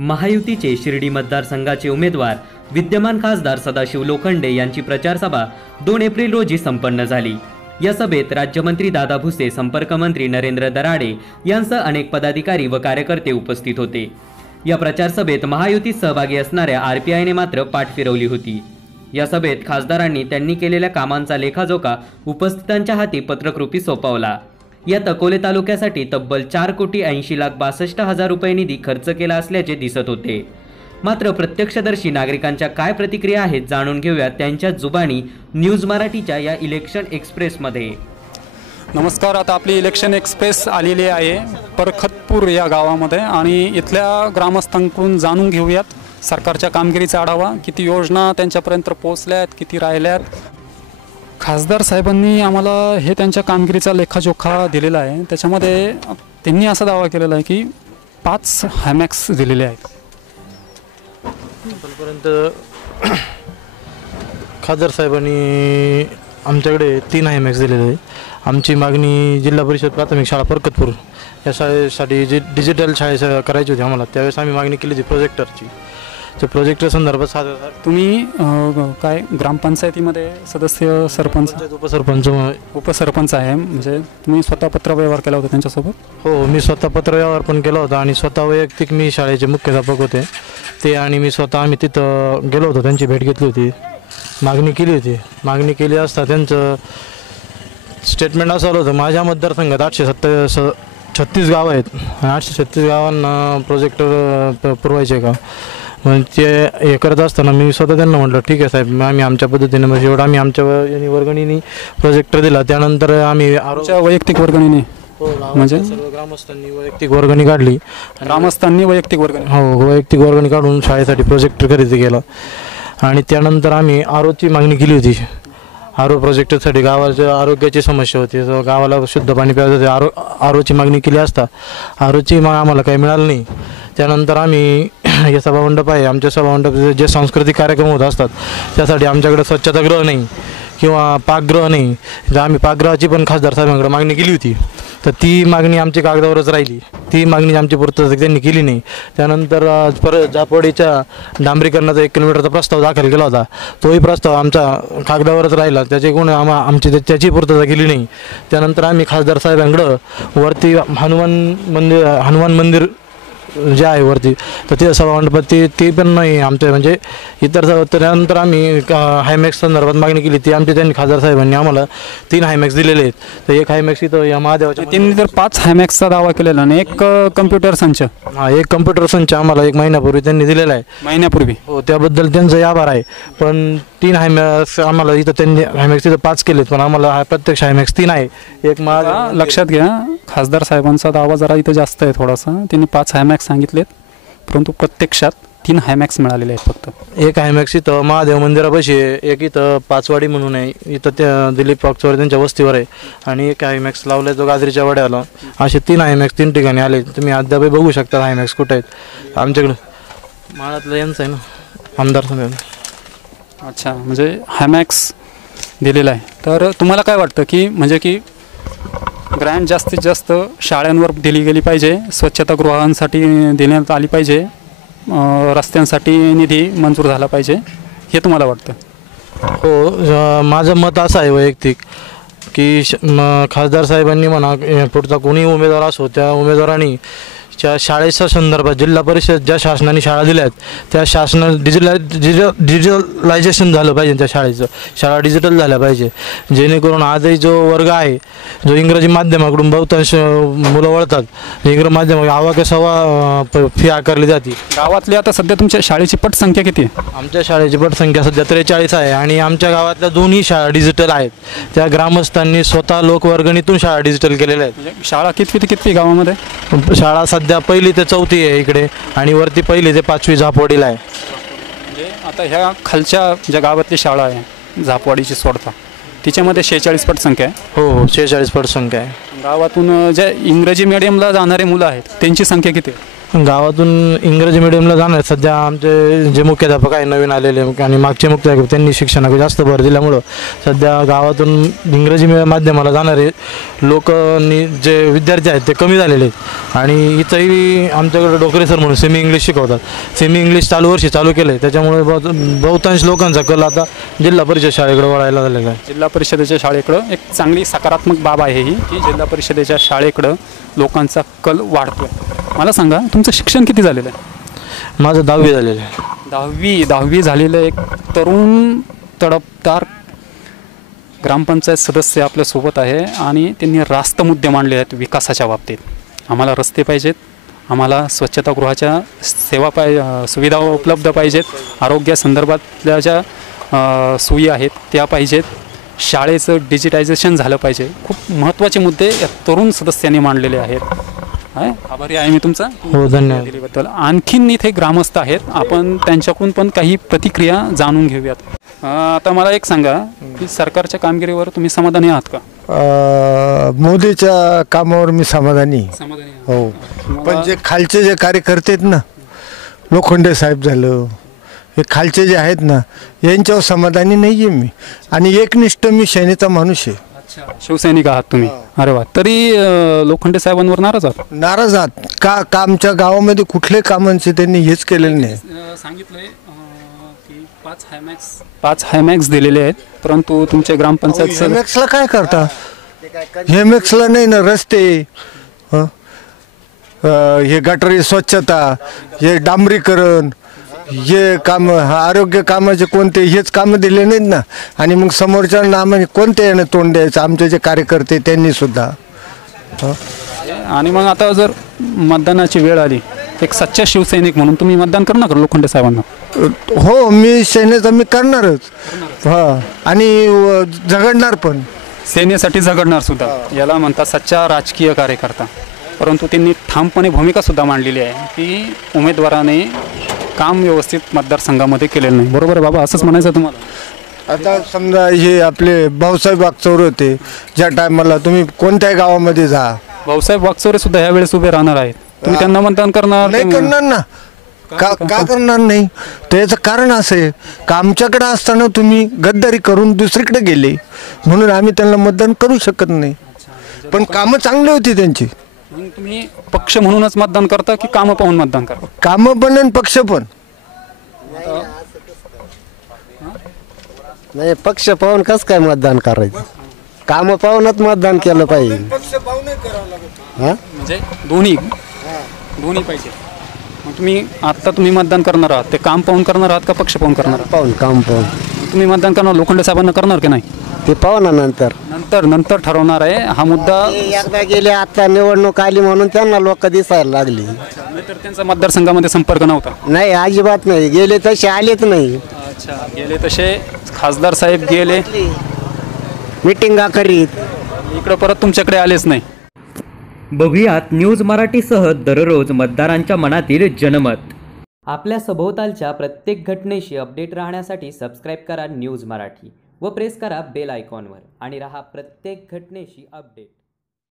महायुतीचे शिर्डी मतदारसंघाचे उमेदवार विद्यमान खासदार सदाशिव लोखंडे यांची प्रचारसभा दोन एप्रिल रोजी संपन्न झाली. या सभेत राज्यमंत्री दादा भुसे संपर्कमंत्री नरेंद्र दराडे यांसह अनेक पदाधिकारी व कार्यकर्ते उपस्थित होते. या प्रचार सभेत महायुतीत सहभागी असणाऱ्या आर पी आयने मात्र पाठ फिरवली होती. या सभेत खासदारांनी त्यांनी केलेल्या कामांचा लेखाजोखा उपस्थितांच्या हाती पत्रकृपी सोपवला. यात अकोले तालुक्यासाठी तब्बल चार कोटी ऐंशी लाख बासष्ट हजार रुपये निधी खर्च केला असल्याचे दिसत होते. मात्र प्रत्यक्षदर्शी नागरिकांच्या काय प्रतिक्रिया आहेत जाणून घेऊया त्यांच्या जुबानी न्यूज मराठीच्या या इलेक्शन एक्सप्रेसमध्ये. नमस्कार आता आपली इलेक्शन एक्सप्रेस आलेली आहे परखतपूर या गावामध्ये आणि इथल्या ग्रामस्थांकडून जाणून घेऊयात. सरकारच्या कामगिरीचा आढावा किती योजना त्यांच्यापर्यंत पोहोचल्या आहेत किती राहिल्या आहेत खासदार साहेबांनी आम्हाला हे त्यांच्या कामगिरीचा लेखाजोखा दिलेला आहे. त्याच्यामध्ये त्यांनी असा दावा केलेला आहे की पाच हॅमॅक्स दिलेले आहेत. आतापर्यंत खासदार साहेबांनी आमच्याकडे तीन हॅमॅक्स दिलेले आहे आमची मागणी जिल्हा परिषद प्राथमिक शाळा परकतपूर या शाळेसाठी जी डिजिटल शाळे करायची होती आम्हाला त्यावेळेस आम्ही मागणी केली होती प्रोजेक्टरची त्या प्रोजेक्टर संदर्भात साधा तुम्ही अं, काय ग्रामपंचायतीमध्ये सदस्य सरपंच? उपसरपंच उपसरपंच आहे म्हणजे तुम्ही स्वतः पत्रव्यवहार केला होता त्यांच्यासोबत? हो मी स्वतः पत्रव्यवहार पण केला होता आणि स्वतः वैयक्तिक मी शाळेचे मुख्याध्यापक होते. ते आणि मी स्वतः आम्ही तिथं गेलो होतो त्यांची भेट घेतली होती. मागणी केली होती. मागणी केली असता त्यांचं स्टेटमेंट असं आलं होतं माझ्या मतदारसंघात आठशे सत्तर स छत्तीस गावं आहेत. आणि आठशे छत्तीस गावांना प्रोजेक्टर पुरवायचे का? मग ते हे करत असताना मी स्वतः त्यांना म्हटलं ठीक आहे साहेब आम्ही आमच्या पद्धतीने म्हणजे एवढं आम्ही आमच्या यांनी वर्गणीने प्रोजेक्टर दिला. त्यानंतर आम्ही आरो तुमच्या वैयक्तिक वर्गणीने. म्हणजे? सर्व ग्रामस्थांनी वैयक्तिक वर्गणी काढली. ग्रामस्थांनी वैयक्तिक वर्गणी. हो वैयक्तिक वर्गणी काढून शाळेसाठी प्रोजेक्टर खरेदी केला. आणि त्यानंतर आम्ही आरोची मागणी केली होती. आरो प्रोजेक्टरसाठी गावाच्या आरोग्याची समस्या होती. तर गावाला शुद्ध पाणी प्यायचं होते. आरो आरोची मागणी केली असता आरोची मग आम्हाला काही मिळालं नाही. त्यानंतर आम्ही हे सभामंडप आहे. आमच्या सभामंडप जे सांस्कृतिक कार्यक्रम होत असतात त्यासाठी आमच्याकडे स्वच्छतागृह नाही किंवा पाकगृह नाही. तर आम्ही पाकगृहाची पण खासदार साहेबांकडे मागणी केली होती. तर ती मागणी आमची कागदावरच राहिली. ती मागणी आमची पूर्तता त्यांनी केली नाही. त्यानंतर पर परत जापवाडीच्या डांबरीकरणाचा एक किलोमीटरचा प्रस्ताव दाखल केला होता. तोही प्रस्ताव आमचा कागदावरच राहिला. त्याची कोण आम्हा आमची त्याची पूर्तता केली नाही. त्यानंतर आम्ही खासदार साहेबांकडं वरती हनुमान मंदिर हनुमान मंदिर जे आहे वरती तर ते सभामंडपात ते ते पण नाही आमचे. म्हणजे इतर त्यानंतर आम्ही हायमॅक्स संदर्भात मागणी केली. ती आमचे त्यांनी खासदार साहेबांनी आम्हाला तीन हायमॅक्स दिलेले आहेत. तर एक हायमॅक्स इथं या महादेवाच्या त्यांनी तर पाच हॅमॅक्सचा दावा केलेला आणि एक कम्प्युटर संच. हा एक कम्प्युटर संच आम्हाला एक महिन्यापूर्वी त्यांनी दिलेला आहे. महिन्यापूर्वी. हो त्याबद्दल त्यांचं आभार आहे. पण तीन हायमॅक्स आम्हाला इथं त्यांनी हायमॅक्स इथं पाच केलेत पण आम्हाला हा प्रत्यक्ष हायमॅक्स तीन आहे. एक महादेव लक्षात घ्या खासदार साहेबांचा दावा जरा इथं जास्त आहे थोडासा. त्यांनी पाच हॅमॅक्स सांगितलेत. परंतु प्रत्यक्षात तीन हॅमॅक्स मिळालेले आहेत फक्त. एक हायमॅक्स इथं महादेव मंदिरापाशी आहे एक इथं पाचवाडी म्हणून आहे इथं त्या दिलीप पाकचोर त्यांच्या वस्तीवर आहे आणि एक हायमॅक्स लावलाय तो गाजरीच्या वाड्याला. असे तीन हायमॅक्स तीन ठिकाणी आले तुम्ही अद्याप बघू शकता हायमॅक्स कुठे आहेत. आमच्याकडं माळातलं यांचं आहे ना आमदार अच्छा म्हणजे हॅमॅक्स दिलेला आहे. तर तुम्हाला काय वाटतं की म्हणजे की ग्रँट जास्तीत जास्त शाळांवर दिली गेली पाहिजे. स्वच्छतागृहांसाठी देण्यात आली पाहिजे. रस्त्यांसाठी निधी मंजूर झाला पाहिजे. हे तुम्हाला वाटतं? हो माझं मत असं आहे वैयक्तिक की श खासदार साहेबांनी म्हणा पुढचा कोणी उमेदवार असो त्या उमेदवारांनी च्या शाळेच्या संदर्भात जिल्हा परिषद ज्या शासनाने शाळा दिल्या आहेत त्या शासना डिजिटल डिजिटल डिजिटलायझेशन झालं पाहिजे त्या शाळेचं. शाळा डिजिटल झाल्या पाहिजे. जेणेकरून आजही जो वर्ग आहे जो इंग्रजी माध्यमाकडून बहुतांश मुलं वळतात इंग्रजी माध्यम आवा सव्वा फी आकारली जाते. गावातली आता सध्या तुमच्या शाळेची पटसंख्या किती आहे? आमच्या शाळेची पटसंख्या सध्या त्रेचाळीस आहे आणि आमच्या गावातल्या दोन्ही शाळा डिजिटल आहेत. त्या ग्रामस्थांनी स्वतः लोकवर्गणीतून शाळा डिजिटल केलेल्या म्हणजे शाळा कितवी ते कितवी गावामध्ये? आहेत शाळा सध्या पहिली ते चौथी आहे इकडे आणि वरती पहिली ते पाचवी झापोडीला आहे. म्हणजे आता ह्या खालच्या ज्या गावातली शाळा आहे झापवाडीची सोडता तिच्यामध्ये शेहेचाळीस पट संख्या आहे. हो हो शेहेचाळीस पटसंख्या आहे. गावातून ज्या इंग्रजी मिडियमला जाणारे मुलं आहेत त्यांची संख्या किती आहे? गावातून इंग्रजी मिडियमला जाणार. सध्या आमचे जे मुख्याध्यापक आहे नवीन आलेले आणि मागचे मुख्याध्यापक त्यांनी शिक्षणाकडे जास्त भर दिल्यामुळं सध्या गावातून इंग्रजी माध्यमाला जाणारे लोकांनी जे विद्यार्थी आहेत ते कमी झालेले आहेत. आणि इथंही आमच्याकडे डोकरे सर म्हणून सेमी इंग्लिश शिकवतात. सेमी इंग्लिश चालू वर्षी चालू केलं आहे त्याच्यामुळे बहुतांश लोकांचा कल आता जिल्हा परिषद शाळेकडे वळायला झालेला आहे. जिल्हा परिषदेच्या शाळेकडं एक चांगली सकारात्मक बाब आहे ही की जिल्हा परिषदेच्या शाळेकडं लोकांचा कल वाढतो मला सांगा तुमचं शिक्षण किती झालेलं आहे? माझं दहावी झालेलं आहे. दहावी दहावी झालेलं एक तरुण तडफदार ग्रामपंचायत सदस्य आपल्यासोबत आहे आणि त्यांनी रास्त मुद्दे मांडले आहेत विकासाच्या बाबतीत. आम्हाला रस्ते पाहिजेत आम्हाला स्वच्छतागृहाच्या सेवा पाय सुविधा उपलब्ध पाहिजेत आरोग्यासंदर्भातल्या ज्या अ, सोयी आहेत त्या पाहिजेत. शाळेचं डिजिटायझेशन झालं पाहिजे. खूप महत्त्वाचे मुद्दे या तरुण सदस्यांनी मांडलेले आहेत. आहे आभारी आहे मी तुमचा. हो धन्यवाद. आणखीन इथे ग्रामस्थ आहेत. आपण त्यांच्याकडून पण काही प्रतिक्रिया जाणून घेऊयात. आता मला एक सांगा की सरकारच्या कामगिरीवर तुम्ही समाधानी आहात का? मोदीच्या कामावर मी समाधानी. हो. पण जे खालचे जे कार्यकर्ते आहेत ना लोखंडे साहेब झालं हे खालचे जे आहेत ना यांच्यावर समाधानी नाही आहे मी. आणि एकनिष्ठ मी सेनेचा माणूस आहे. शिवसैनिक आहात तुम्ही. अरे वा. तरी अं, लोखंडे साहेबांवर नाराज आहात? नाराज आहात. का का आमच्या गावामध्ये कुठले कामांचे त्यांनी हेच केलेलं नाही? सांगितलंय की पाच हायमॅक्स पाच हायमॅक्स दिलेले आहेत परंतु तुमचे ग्रामपंचायत सद- हेमेक्सला काय करता? हेमेक्सला नाही ना रस्ते हं? अ, हे गटारी स्वच्छता हे डांबरीकरण हे काम आरोग्य कामाचे कोणते हेच कामं दिले नाहीत ना. आणि मग समोरच्या नामाने कोणते याने तोंड द्यायचं? आमचे जे कार्यकर्ते त्यांनी सुद्धा. आणि मग आता जर मतदानाची वेळ आली एक सच्चा शिवसैनिक म्हणून तुम्ही मतदान करणार लोखंडे साहेबांना? हो मी सेनेचा मी करणारच. हा आणि झगडणार पण. सेनेसाठी झगडणार सुद्धा. याला म्हणतात सच्चा राजकीय कार्यकर्ता. परंतु त्यांनी ठामपणे भूमिका सुद्धा मांडलेली आहे की उमेदवाराने काम व्यवस्थित मतदारसंघामध्ये केलेलं नाही. बरोबर आहे बाबा असंच म्हणायचं तुम्हाला? आता समजा हे आपले भाऊसाहेब वागचौर होते ज्या टायमाला तुम्ही कोणत्याही गावामध्ये जा. भाऊसाहेब वागचौरे सुद्धा यावेळेस उभे राहणार आहेत. तुम्ही त्यांना मतदान करणार नाही करणार ना. का का करणार नाही? त्याचं कारण असं आहे का आमच्याकडे असताना तुम्ही गद्दारी करून दुसरीकडे गेले म्हणून आम्ही त्यांना मतदान करू शकत नाही. पण कामं चांगली होती त्यांची. मग तुम्ही पक्ष म्हणूनच मतदान करता की कामं पाहून मतदान करता? कामं पण आणि पक्ष पण. नाही पक्ष पाहून कसं काय मतदान करायचं? कामं पाहूनच मतदान केलं पाहिजे. हा? म्हणजे दोन्ही. दोन्ही पाहिजे. मग तुम्ही आत्ता तुम्ही मतदान करणार आहात. ते काम पाहून करणार आहात का पक्ष पाहून करणार आहात? पाहून काम पाहून. तुम्ही मतदान करणार लोखंडे साहेबांना करणार की नाही? ते पाहू ना नंतर. नंतर नंतर ठरवणार आहे. हा मुद्दा ते एकदा गेले आता निवडणूक आली म्हणून त्यांना लोक दिसायला लागली. नाहीतर त्यांचा मतदारसंघामध्ये संपर्क नव्हता. नाही अजिबात नाही. गेले तसे आलेच नाही. अच्छा गेले तसे. खासदार साहेब गेले. मिटिंगा करीत. इकडं परत तुमच्याकडे आलेच नाही. बघूयात न्यूज मराठीसह दररोज मतदारांच्या मनातील जनमत. आपल्या सभोवतालच्या प्रत्येक घटनेशी अपडेट राहण्यासाठी सबस्क्राईब करा न्यूज मराठी. व प्रेस करा बेल आयकॉनवर आणि रहा प्रत्येक घटनेशी अपडेट.